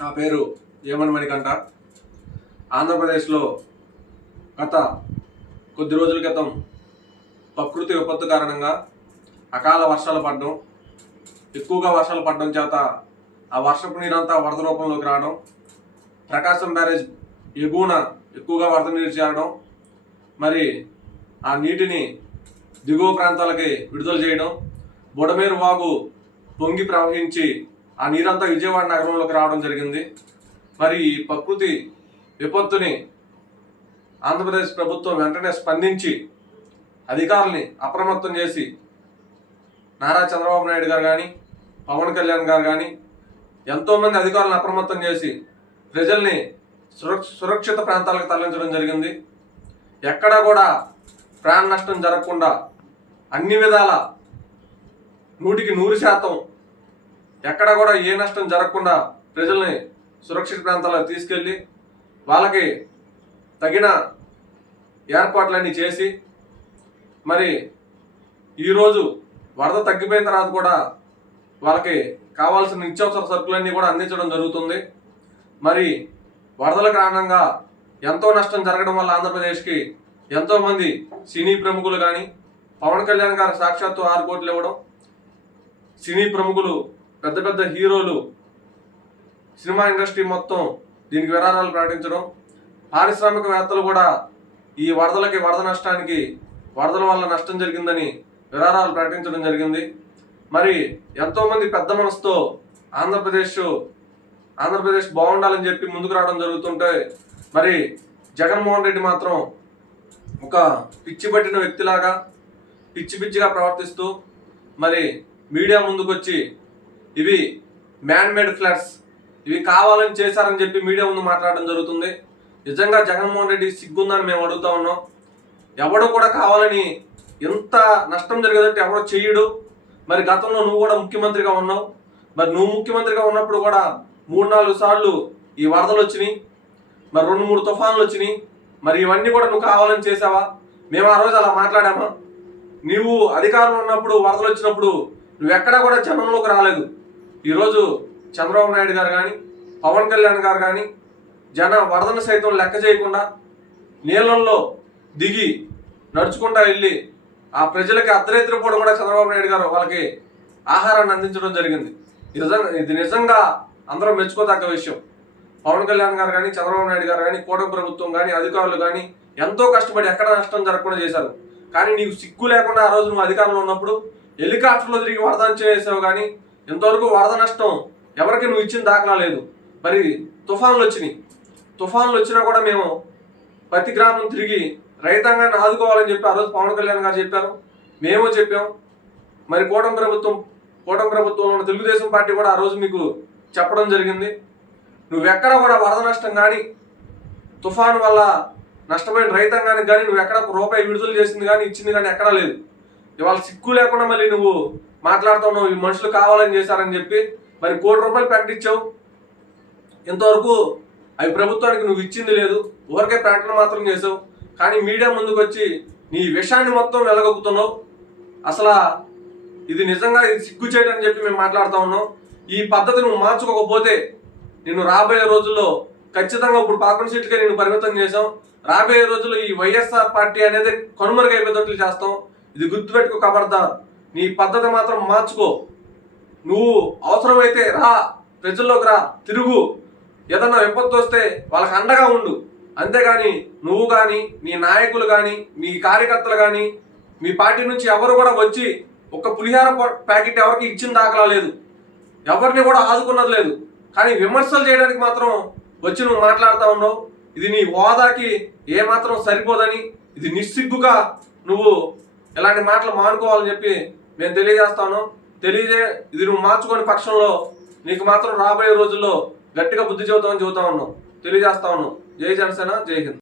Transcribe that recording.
నా పేరు ఏమన్ మణికంఠ. ఆంధ్రప్రదేశ్లో గత కొద్ది రోజుల క్రితం ప్రకృతి విపత్తు కారణంగా అకాల వర్షాలు పడడం, ఎక్కువగా వర్షాలు పడడం చేత ఆ వర్షపు నీరంతా వరద రూపంలోకి రావడం, ప్రకాశం బ్యారేజ్ ఎగువన ఎక్కువగా వరద నీరు చేరడం, మరి ఆ నీటిని దిగువ ప్రాంతాలకి విడుదల చేయడం, బుడమేరు వాగు పొంగి ప్రవహించి ఆ నీరంతా విజయవాడ నగరంలోకి రావడం జరిగింది. మరి ఈ ప్రకృతి విపత్తుని ఆంధ్రప్రదేశ్ ప్రభుత్వం వెంటనే స్పందించి అధికారుల్ని అప్రమత్తం చేసి నారా చంద్రబాబు నాయుడు గారు కానీ, పవన్ కళ్యాణ్ గారు కానీ ఎంతోమంది అధికారులను అప్రమత్తం చేసి ప్రజల్ని సురక్షిత ప్రాంతాలకు తరలించడం జరిగింది. ఎక్కడా కూడా ప్రాణ నష్టం జరగకుండా అన్ని విధాల 100% ఎక్కడ కూడా ఏ నష్టం జరగకుండా ప్రజల్ని సురక్షిత ప్రాంతాలకు తీసుకెళ్ళి వాళ్ళకి తగిన ఏర్పాట్లన్నీ చేసి, మరి ఈరోజు వరద తగ్గిపోయిన తర్వాత కూడా వాళ్ళకి కావాల్సిన నిత్యావసర సరుకులన్నీ కూడా అందించడం జరుగుతుంది. మరి వరదల కారణంగా ఎంతో నష్టం జరగడం వల్ల ఆంధ్రప్రదేశ్కి ఎంతోమంది సినీ ప్రముఖులు కానీ, పవన్ కళ్యాణ్ గారు సాక్షాత్తు 6 కోట్లు ఇవ్వడం, సినీ ప్రముఖులు పెద్ద పెద్ద హీరోలు, సినిమా ఇండస్ట్రీ మొత్తం దీనికి విరాళాలు ప్రకటించడం, పారిశ్రామికవేత్తలు కూడా ఈ వరద నష్టానికి వరదల వల్ల నష్టం జరిగిందని విరాళాలు ప్రకటించడం జరిగింది. మరి ఎంతోమంది పెద్ద మనసుతో ఆంధ్రప్రదేశ్ బాగుండాలని చెప్పి ముందుకు రావడం జరుగుతుంటే, మరి జగన్మోహన్ రెడ్డి మాత్రం ఒక పిచ్చి పట్టిన వ్యక్తిలాగా పిచ్చిగా ప్రవర్తిస్తూ మరి మీడియా ముందుకు వచ్చి ఇవి మ్యాన్ మేడ్ ఫ్లడ్స్, ఇవి కావాలని చేశారని చెప్పి మీడియా ముందు మాట్లాడడం జరుగుతుంది. నిజంగా జగన్మోహన్ రెడ్డి సిగ్గుందని మేము అడుగుతా ఉన్నాం. ఎవడు కూడా కావాలని ఎంత నష్టం జరిగేదంటే ఎవడో చెయ్యడు. మరి గతంలో నువ్వు కూడా ముఖ్యమంత్రిగా ఉన్నావు. మరి నువ్వు ముఖ్యమంత్రిగా ఉన్నప్పుడు కూడా 3-4 సార్లు ఈ వరదలు వచ్చినాయి, మరి 2-3 తుఫాన్లు వచ్చినాయి. మరి ఇవన్నీ కూడా నువ్వు కావాలని చేసావా? మేము ఆ రోజు అలా మాట్లాడామా? నీవు అధికారంలో ఉన్నప్పుడు వరదలు వచ్చినప్పుడు నువ్వెక్కడా కూడా జనంలోకి రాలేదు. ఈరోజు చంద్రబాబు నాయుడు గారు కానీ, పవన్ కళ్యాణ్ గారు కానీ వరదను సైతం లెక్క చేయకుండా నీళ్ళల్లో దిగి నడుచుకుంటా వెళ్ళి ఆ ప్రజలకి అర్ధరాత్రి పూట కూడా చంద్రబాబు నాయుడు గారు వాళ్ళకి ఆహారాన్ని అందించడం జరిగింది. ఇది నిజంగా అందరూ మెచ్చుకోదగ్గ విషయం. పవన్ కళ్యాణ్ గారు కానీ, చంద్రబాబు నాయుడు గారు కానీ, కూటమి ప్రభుత్వం కానీ, అధికారులు కానీ ఎంతో కష్టపడి ఎక్కడ నష్టం జరగకుండా చేశారు. కానీ నీకు సిగ్గు లేకుండా ఆ రోజు నువ్వు అధికారంలో ఉన్నప్పుడు హెలికాప్టర్లో తిరిగి వరద చేసావు. కానీ ఇంతవరకు వరద నష్టం ఎవరికి నువ్వు ఇచ్చిన దాఖలా లేదు. మరి తుఫాన్లు వచ్చినా కూడా మేము ప్రతి గ్రామం తిరిగి రైతాంగాన్ని ఆదుకోవాలని చెప్పి ఆ రోజు పవన్ కళ్యాణ్ గారు చెప్పారు, మేము చెప్పాం. మరి కూటమి ప్రభుత్వంలో ఉన్న తెలుగుదేశం పార్టీ కూడా ఆ రోజు మీకు చెప్పడం జరిగింది. నువ్వెక్కడ కూడా వరద నష్టం కానీ, తుఫాను వల్ల నష్టమైన రైతాంగానికి కానీ నువ్వు ఎక్కడ రూపాయి విడుదల చేసింది కానీ ఇచ్చింది కానీ ఎక్కడా లేదు. ఇవాళ సిగ్గు లేకుండా మళ్ళీ నువ్వు మాట్లాడుతున్నావు ఈ మనుషులు కావాలని చేశారని చెప్పి. మరి ₹1 కోటి ప్రకటించావు, ఇంతవరకు అవి ప్రభుత్వానికి నువ్వు ఇచ్చింది లేదు, ఊరికే ప్రకటన మాత్రం చేసావు. కానీ మీడియా ముందుకు వచ్చి నీ విషయాన్ని మొత్తం వెలగొక్కుతున్నావు. అసలు ఇది నిజంగా ఇది సిగ్గు చేయడం చెప్పి మేము మాట్లాడుతూ ఉన్నాం. ఈ పద్ధతి నువ్వు మార్చుకోకపోతే నిన్ను రాబోయే రోజుల్లో ఖచ్చితంగా ఇప్పుడు 11 సీట్లకే నేను పరిమితం చేసాం. రాబోయే రోజుల్లో ఈ వైఎస్ఆర్ పార్టీ అనేది కనుమరుగైపోయేటట్లు చేస్తాం. ఇది గుర్తుపెట్టుకో ఖబర్దార్. నీ పద్ధతి మాత్రం మార్చుకో. నువ్వు అవసరమైతే రా, ప్రజల్లోకి రా, తిరుగు, ఏదన్నా విపత్తు వస్తే వాళ్ళకి అండగా ఉండు. అంతేగాని నువ్వు కానీ, నీ నాయకులు కానీ, నీ కార్యకర్తలు కానీ, మీ పార్టీ నుంచి ఎవరు కూడా వచ్చి ఒక పులిహార ప్యాకెట్ ఎవరికి ఇచ్చిన దాఖలా లేదు, ఎవరిని కూడా ఆదుకున్నది లేదు. కానీ విమర్శలు చేయడానికి మాత్రం వచ్చి నువ్వు మాట్లాడుతూ ఉన్నావు. ఇది నీ హోదాకి ఏమాత్రం సరిపోదని, ఇది నిస్సిగ్గుగా నువ్వు ఇలాంటి మాటలు మానుకోవాలని చెప్పి మేము తెలియజేస్తాను. ఇది నువ్వు మార్చుకోని పక్షంలో నీకు మాత్రం రాబోయే రోజుల్లో గట్టిగా బుద్ధి చెబుతా ఉన్నావు, తెలియజేస్తా ఉన్నావు. జై జనసేన, జై హింద్.